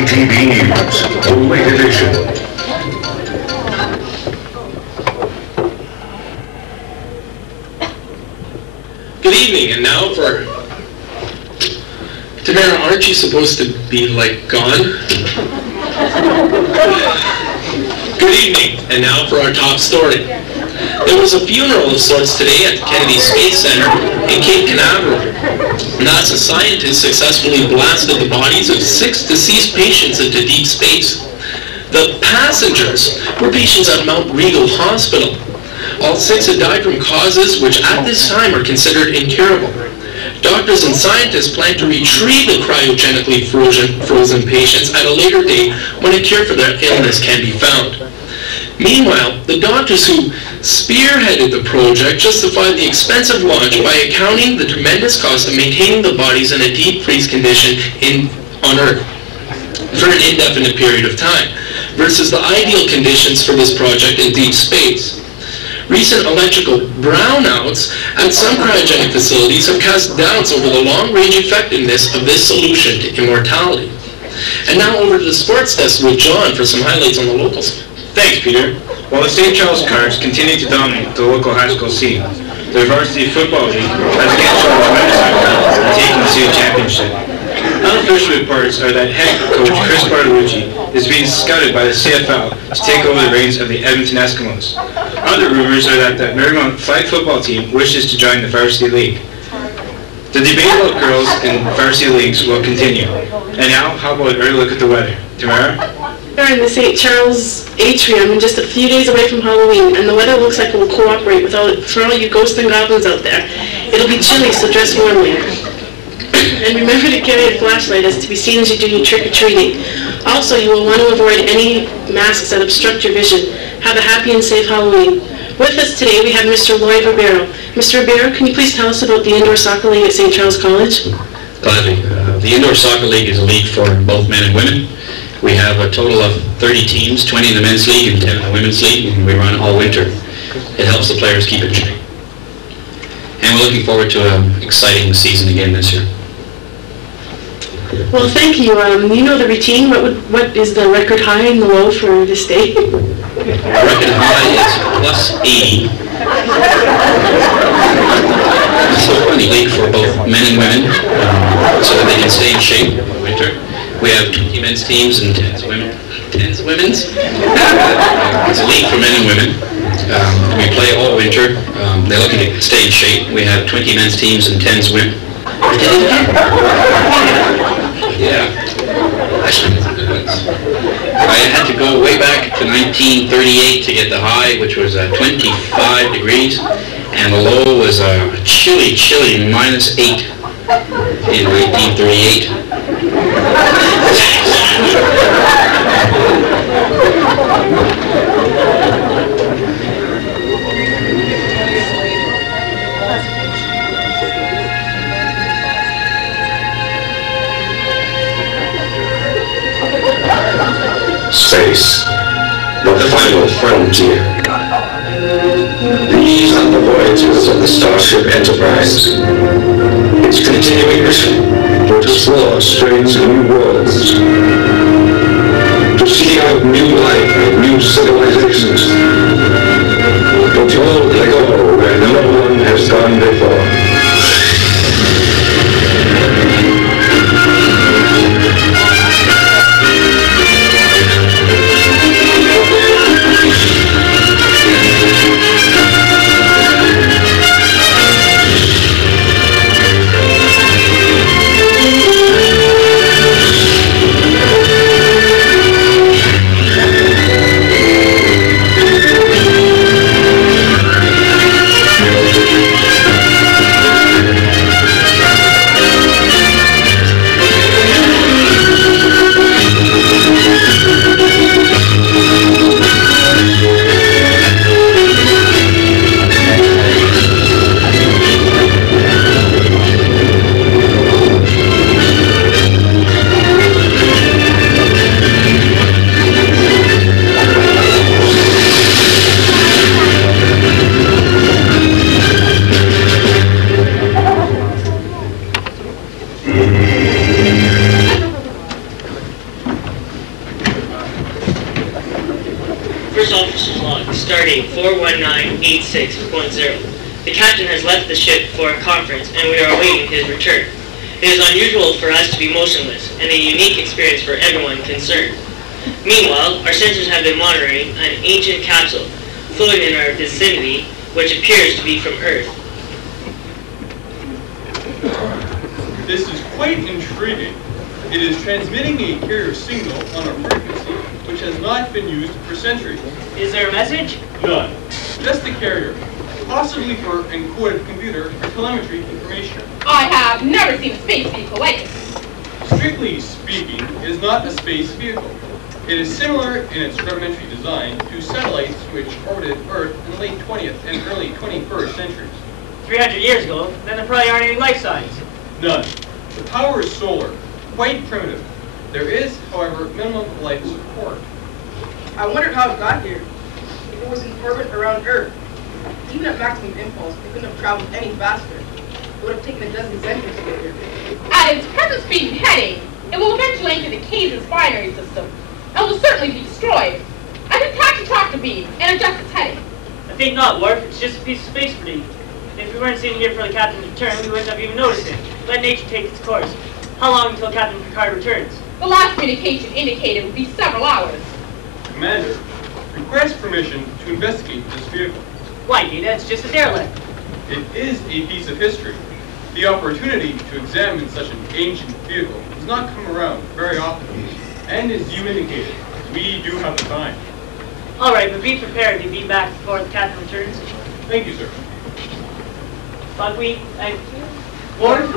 KTV News, the late edition. Good evening, and now for... Tamara, aren't you supposed to be, like, gone? Good evening, and now for our top story. There was a funeral of sorts today at the Kennedy Space Center in Cape Canaveral. NASA scientists successfully blasted the bodies of 6 deceased patients into deep space. The passengers were patients at Mount Regal Hospital. All 6 had died from causes which at this time are considered incurable. Doctors and scientists plan to retrieve the cryogenically frozen patients at a later date when a cure for their illness can be found. Meanwhile, the doctors who spearheaded the project justified the expensive launch by accounting the tremendous cost of maintaining the bodies in a deep freeze condition on Earth for an indefinite period of time, versus the ideal conditions for this project in deep space. Recent electrical brownouts at some cryogenic facilities have cast doubts over the long-range effectiveness of this solution to immortality. And now over to the sports desk with John for some highlights on the locals. Thanks, Peter. While the St. Charles Cards continue to dominate the local high school scene, their varsity football league has again shown tremendous effort in taking the state championship. Unofficial reports are that head coach Chris Bartolucci is being scouted by the CFL to take over the reins of the Edmonton Eskimos. Other rumors are that the Marymount flag football team wishes to join the varsity league. The debate about girls in varsity leagues will continue. And now, how about an early look at the weather? Tamara? We're in the St. Charles atrium and just a few days away from Halloween, and the weather looks like it will cooperate for all you ghosts and goblins out there. It'll be chilly, so dress warmly. And remember to carry a flashlight as to be seen as you do your trick-or-treating. Also, you will want to avoid any masks that obstruct your vision. Have a happy and safe Halloween. With us today, we have Mr. Lloyd Ribeiro. Mr. Ribeiro, can you please tell us about the Indoor Soccer League at St. Charles College? Gladly. The Indoor Soccer League is a league for both men and women. We have a total of 30 teams, 20 in the men's league and 10 in the women's league, and we run all winter. It helps the players keep in shape. And we're looking forward to an exciting season again this year. Well, thank you. You know the routine. What is the record high and the low for this day? The record high is +80. So we're running a league for both men and women so that they can stay in shape in the winter. We have 20 men's teams and 10 women's. It's a league for men and women. We play all winter. They're looking to stay in shape. We have 20 men's teams and 10 women. Yeah. Actually, I had to go way back to 1938 to get the high, which was 25 degrees, and the low was a chilly -8 in 1938. Space, the final frontier. These are the voyages of the Starship Enterprise. Its continuing mission to explore strange new worlds, to seek out new life and new civilizations, to boldly go where no one has gone before. First officer's log, stardate 41986.0. The captain has left the ship for a conference and we are awaiting his return. It is unusual for us to be motionless and a unique experience for everyone concerned. Meanwhile, our sensors have been monitoring an ancient capsule floating in our vicinity which appears to be from Earth. This is quite intriguing. It is transmitting a carrier signal on a frequency which has not been used for centuries. Is there a message? None. Just the carrier, possibly for encoded computer or telemetry information. I have never seen a space vehicle like it. Strictly speaking, it is not a space vehicle. It is similar in its rudimentary design to satellites which orbited Earth in the late 20th and early 21st centuries. 300 years ago, then there probably aren't any life signs. None. The power is solar, quite primitive. There is, however, minimum life support. I wondered how it got here. If it was in orbit around Earth, even at maximum impulse, it couldn't have traveled any faster. It would have taken a dozen centuries to get here. At its present speed and heading, it will eventually enter the Case's binary system and will certainly be destroyed. I can attach a tractor beam and adjust its heading. I think not, Worf. It's just a piece of space fatigue. If we weren't sitting here for the captain's return, we wouldn't have even noticed it. Let nature take its course. How long until Captain Picard returns? The last communication indicated would be several hours. Commander, request permission to investigate this vehicle. Why, Data? It's just a derelict. It is a piece of history. The opportunity to examine such an ancient vehicle does not come around very often. And as you indicated, we do have the time. All right, but be prepared to be back before the captain returns. Thank you, sir. Buckwheat, Worf?